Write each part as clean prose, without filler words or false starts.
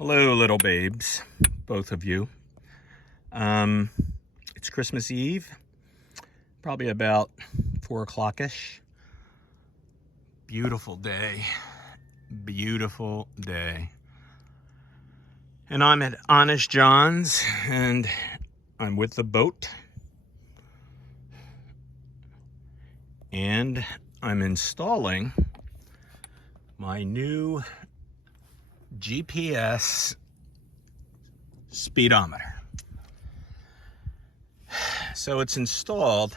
Hello, little babes, both of you. It's Christmas Eve, probably about 4 o'clock-ish. Beautiful day, beautiful day. And I'm at Honest John's, and I'm with the boat. And I'm installing my new GPS speedometer. So it's installed,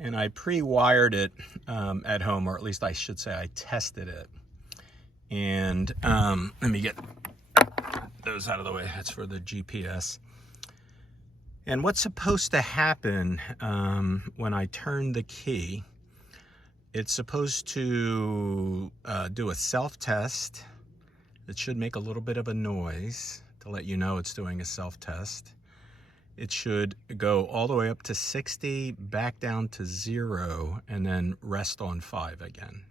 and I pre-wired it at home, or at least I should say I tested it. And let me get those out of the way. That's for the GPS. And what's supposed to happen when I turn the key, it's supposed to do a self-test. It should make a little bit of a noise to let you know it's doing a self-test. It should go all the way up to 60, back down to 0, and then rest on 5 again.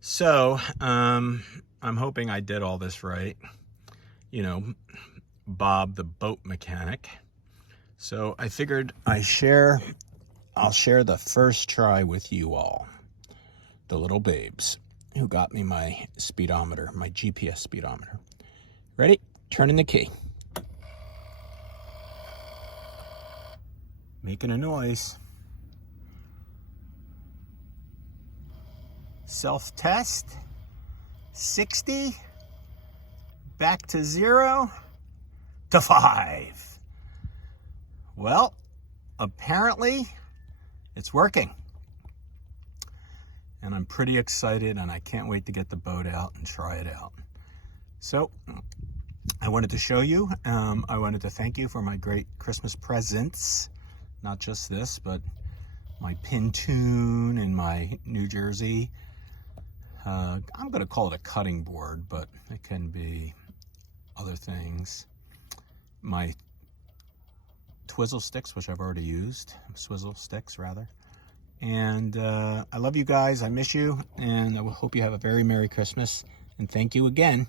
So I'm hoping I did all this right. You know, Bob the boat mechanic. So I figured I'll share the first try with you all, the little babes who got me my speedometer, my GPS speedometer. Ready? Turning the key. Making a noise. Self-test. 60. Back to 0 to 5. Well, apparently it's working. And I'm pretty excited, and I can't wait to get the boat out and try it out. So I wanted to show you. I wanted to thank you for my great Christmas presents. Not just this, but my pin tune and my New Jersey. I'm going to call it a cutting board, but it can be other things. My twizzle sticks, which I've already used. Swizzle sticks, rather. And I love you guys. I miss you. And I hope you have a very Merry Christmas. And thank you again.